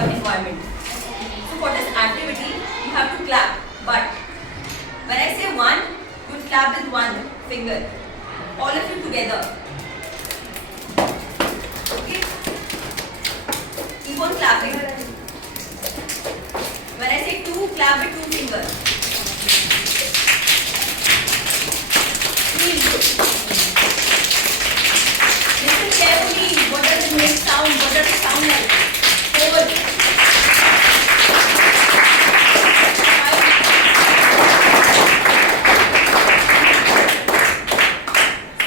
your environment. So for this activity, you have to clap. But when I say one, you clap with one finger. All of you together. Okay? Keep on clapping. When I say two, clap with two fingers. Listen carefully. What does it make sound? What does it sound like? Four.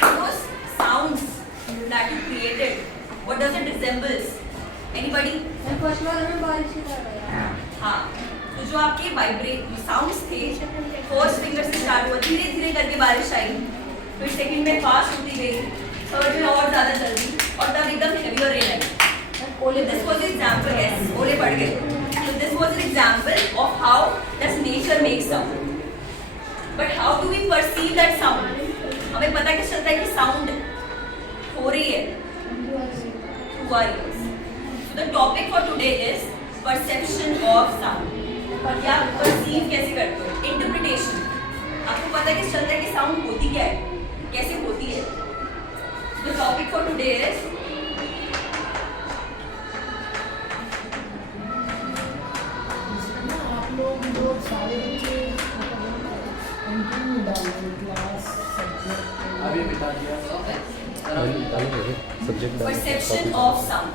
Those sounds that you created, what does it resembles? Anybody? First बार में बारिश ही कर रहा है। हाँ, तो जो आपके वाइब्रेट साउंड्स थे, फर्स्ट फिंगर से स्टार्ट हुआ, धीरे धीरे करके बारिश आई, फिर सेकंड में फास्ट होती गई, थर्ड में और ज्यादा जल्दी, और तब एकदम हेवी और rain I. This was an example, yes, ओले पड़ गए। So this was an example of how does nature make sound. But how do we perceive that sound? हमें पता कैसे चलता है कि साउंड हो रही है? Through our ears. So the topic for today is perception of sound. पर क्या perceive कैसे करते हो? Interpretation. आपको पता कैसे चलता है कि साउंड होती क्या है? कैसे होती है? The topic for today is लोग सारे बच्चे इंटरव्यू डाल रहे क्लास अभी बता दिया सब्जेक्ट perception of sound.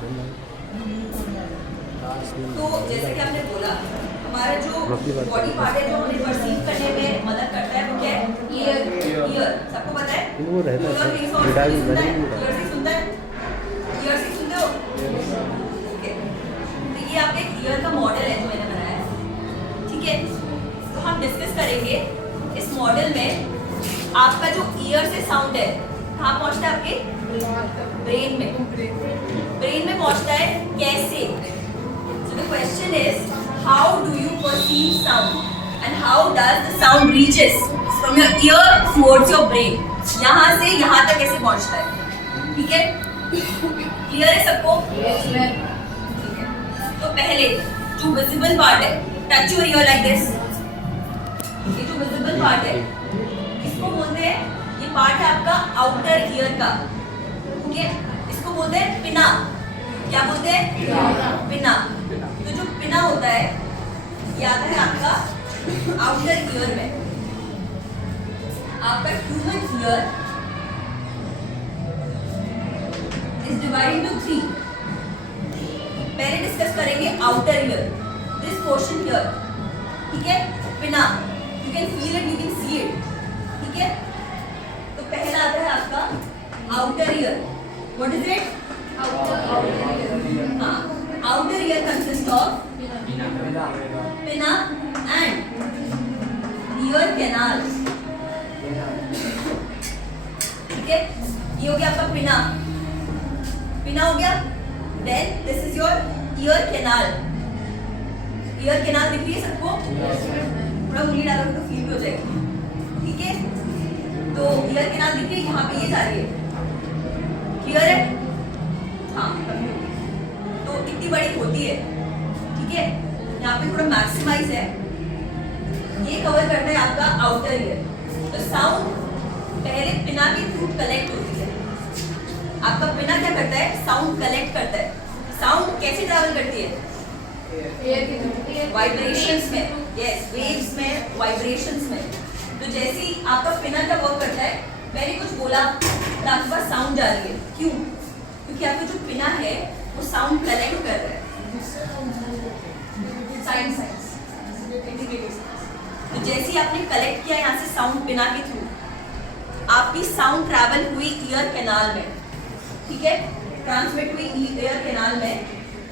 तो जैसे कि आपने बोला, हमारा जो बॉडी पार्ट है जो हमें परसीव करने में मदद करता है वो क्या है? ईयर. सबको पता है? वो रहता है ईयर से सुनता है? ईयर से सुनते हो? ओके. तो ये आपका एक ईयर का मॉडल है जो मैंने बनाया है. ठीक है? तो हम डिस्कस करेंगे इस मॉडल में आपका जो ईयर से साउंड है कहाँ पहुँचता है? आपके ब्रेन में. ब्रेन में पहुँचता है कैसे? So the question is, how do you perceive sound and how does the sound reaches from your ear towards your brain? यहाँ से यहाँ तक कैसे पहुँचता है? ठीक है? क्लियर है सबको? ठीक है. तो पहले जो विजिबल पार्ट है, touch your year like this. ये जो विजिबल पार्ट है, इसको बोलते हैं, ये पार्ट है आपका आउटर ईयर का. ठीक है? इसको बोलते हैं पिना. क्या बोलते हैं? पिना. तो जो पिना होता है ये आता है आपका आउटर ईयर में. आपका human ear is divided into 3. पहले डिस्कस करेंगे outer ear, this portion here. ठीक है? पिना, you can feel it, you can see it. ठीक है? तो पहला आता है आपका outer ear. What is it? हाँ, outer ear consists of pinna and ear canal. ठीक है? ये हो गया आपका पिना. पिना हो गया. Then this is your ear canal. ear canal दिख रही है सबको? थोड़ा उंगली डालोगे तो फील भी हो जाएगी. ठीक है? तो ear canal दिख रही है, यहाँ पे ये जा रही है. क्लियर है? हाँ, तो इतनी बड़ी होती है. ठीक है? यहाँ पे थोड़ा मैक्सिमाइज है. ये कवर करता है आपका आउटर ईयर. तो साउंड पहले पिना के थ्रू कलेक्ट होती है. आपका पिना क्या करता है? साउंड कलेक्ट करता है. साउंड कैसे ट्रैवल करती है? वाइब्रेशंस में. यस, वेव्स में, वाइब्रेशंस में. तो जैसे ही आपका पिना का वर्क करता है, मैंने कुछ बोला तो आपके पास साउंड जा रही है. क्यों? क्योंकि आपका जो पिना है वो साउंड कलेक्ट कर रहा है. साइंस तो जैसे ही आपने कलेक्ट किया यहाँ से साउंड पिना के थ्रू, आपकी साउंड ट्रैवल हुई ईयर कैनाल में. ठीक है? ट्रांसमिट हुई ईयर कैनाल में,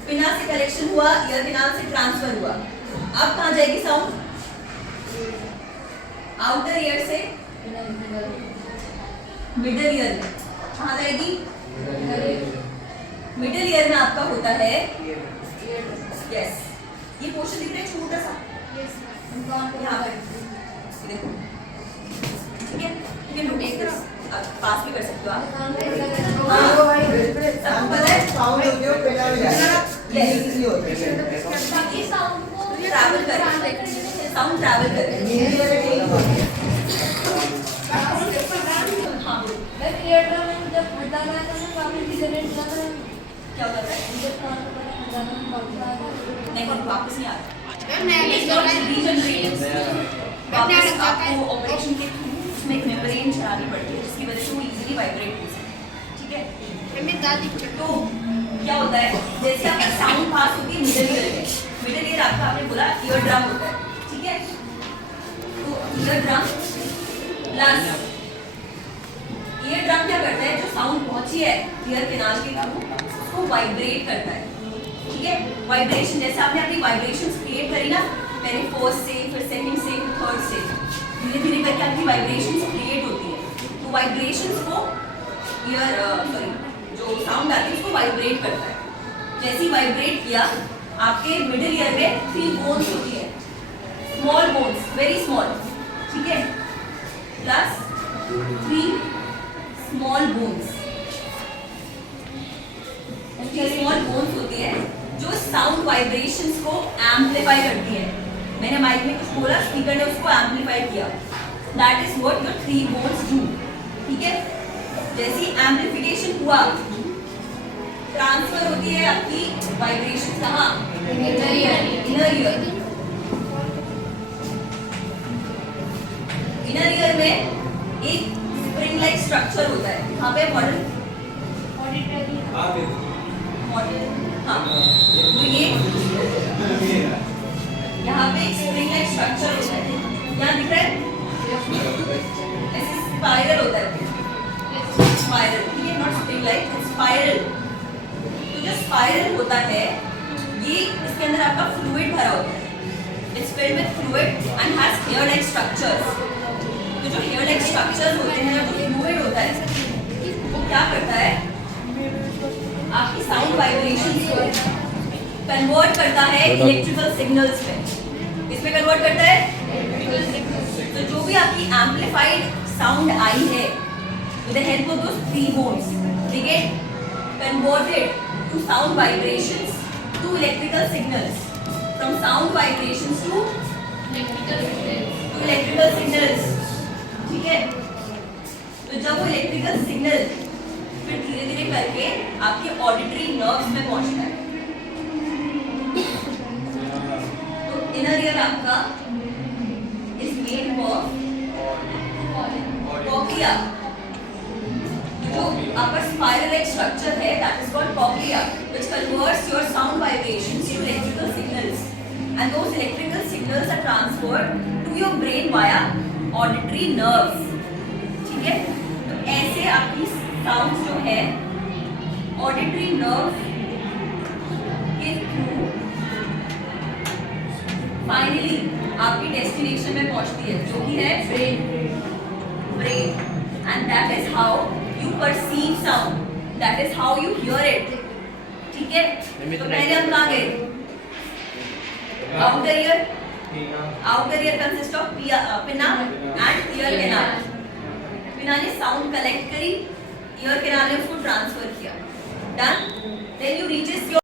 पिना से कलेक्शन हुआ, ईयर कैनाल से ट्रांसफर हुआ. अब कहाँ जाएगी साउंड? आउटर ईयर से मिडल ईयर में. कहाँ जाएगी? मिडल ईयर में आपका होता है यस. ये पोर्शन दिख रहा है छोटा सा यहाँ पर. देखो. ठीक है? You can rotate this. Pass भी कर सकते हो आप. हाँ, सबको पता है? Yes. ये होता है ताकि साउंड को ट्रैवल करे, साउंड ट्रैवल करे। हाँ, मैं थिएटर में जब बताना था ना काफी डिजरेंट था ना क्या होता है? मुझे काम करना बताना वापस आ गया नहीं, वापस नहीं आता। मैम नया It's not regenerative. वापस आपको ऑपरेशन के थ्रू उसमें एक मेम्ब्रेन चढ़ानी पड़ती है जिसकी वजह से वो इजीली वाइब्रेट हो सके। ठीक है? मैं दादी चल तो क्या होता है, जैसे आपका साउंड पास होती है मिडल ईयर में, मिडल ईयर आपका आपने बोला ईयर ड्रम होता है, ठीक है? तो ear drum plus ear drum क्या करता है, जो साउंड पहुंची है ईयर कैनाल के थ्रू उसको वाइब्रेट करता है, ठीक है? वाइब्रेशन, जैसे आपने अपनी वाइब्रेशंस क्रिएट करी ना, पहले फर्स्ट से, फिर सेकंड से, फिर थर्ड से, धीरे धीरे करके आपकी वाइब्रेशंस क्रिएट होती है। तो वाइब्रेशंस को ईयर सॉरी जो साउंड आती है उसको वाइब्रेट करता है। जैसे ही वाइब्रेट किया, आपके मिडिल ईयर में 3 बोन्स होती है, स्मॉल बोन्स, वेरी स्मॉल, ठीक है? Plus 3 small bones, 3 small bones होती है जो साउंड वाइब्रेशंस को एम्पलीफाई करती है। मैंने माइक में कुछ बोला, स्पीकर ने उसको एम्पलीफाई किया। That is what your 3 bones do, ठीक है? जैसे एम्पलीफिकेशन हुआ, ट्रांसफर होती है आपकी वाइब्रेशन कहाँ? Inner ear. इनर ईयर में एक स्प्रिंग लाइक स्ट्रक्चर होता है। यहाँ पे मॉडल हाँ, तो ये यहाँ पे एक स्प्रिंग लाइक स्ट्रक्चर होता है। यहाँ दिख रहा है ऐसे स्पाइरल होता है, स्पाइरल, ठीक है? Not spring like, spiral. तो जो स्पाइरल होता है ये, इसके अंदर आपका फ्लूइड भरा होता है, it's filled with fluid and has hair like structures. तो जो हेयर लाइक स्ट्रक्चर्स होते हैं, जो फ्लूइड होता है, वो क्या करता है, आपकी साउंड वाइब्रेशंस को कन्वर्ट करता है इलेक्ट्रिकल सिग्नल्स में। इसमें कन्वर्ट करता है, तो जो भी आपकी एम्पलीफाइड साउंड आई है with the help of those 3 bones, they get converted to sound vibrations to electrical signals, from sound vibrations to electrical signals, ठीक है? तो जब वो इलेक्ट्रिकल सिग्नल फिर धीरे धीरे करके आपके ऑडिटरी नर्व्स में पहुंचता है। तो इनर ईयर आपका इज मेड ऑफ कॉक्लिया, जो आपका स्पाइरल लाइक स्ट्रक्चर है, that is called cochlea, which converts your sound vibrations to electrical signals, and those electrical signals are transferred to your brain via auditory nerves, ठीक है? तो ऐसे आपकी sound जो है ऑडिटरी नर्व के थ्रू फाइनली आपकी डेस्टिनेशन में पहुंचती है, जो कि है brain, and that is how you perceive sound, that is how you hear it, ठीक है? तो पहले हम कहाँ गए? Outer ear. Outer ear consist of pinna and ear canal. Pinna ने साउंड कलेक्ट करी, ईयर कैनाल ने उसको ट्रांसफर किया, done. Then you reaches your